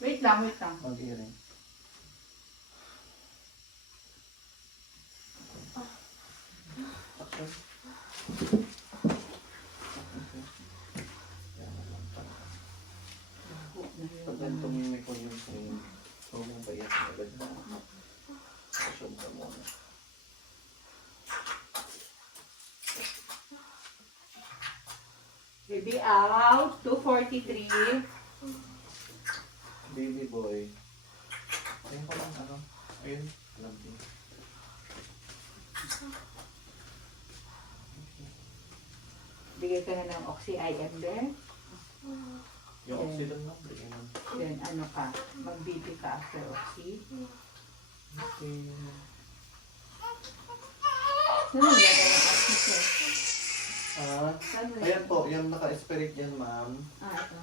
Wait lang, wait lang. Mag-earring. Action. Pag ganito may ko yung screen, huwag mong paiyak na agad na. Assume ka muna. Baby out, 243. Baby boy. Ayun ko lang, ano? Ayun, alam din. Bigay ka na ng Oxy-IM din. Yung oxygen lang, bigyan mo. Then ano ka, mag-BP ka after Oxy. Okay. Saan mo nilagay ng Oxy, sir? Ah, Saan mo ayan po, yung naka-spirit yan, ma'am. Ah, ito.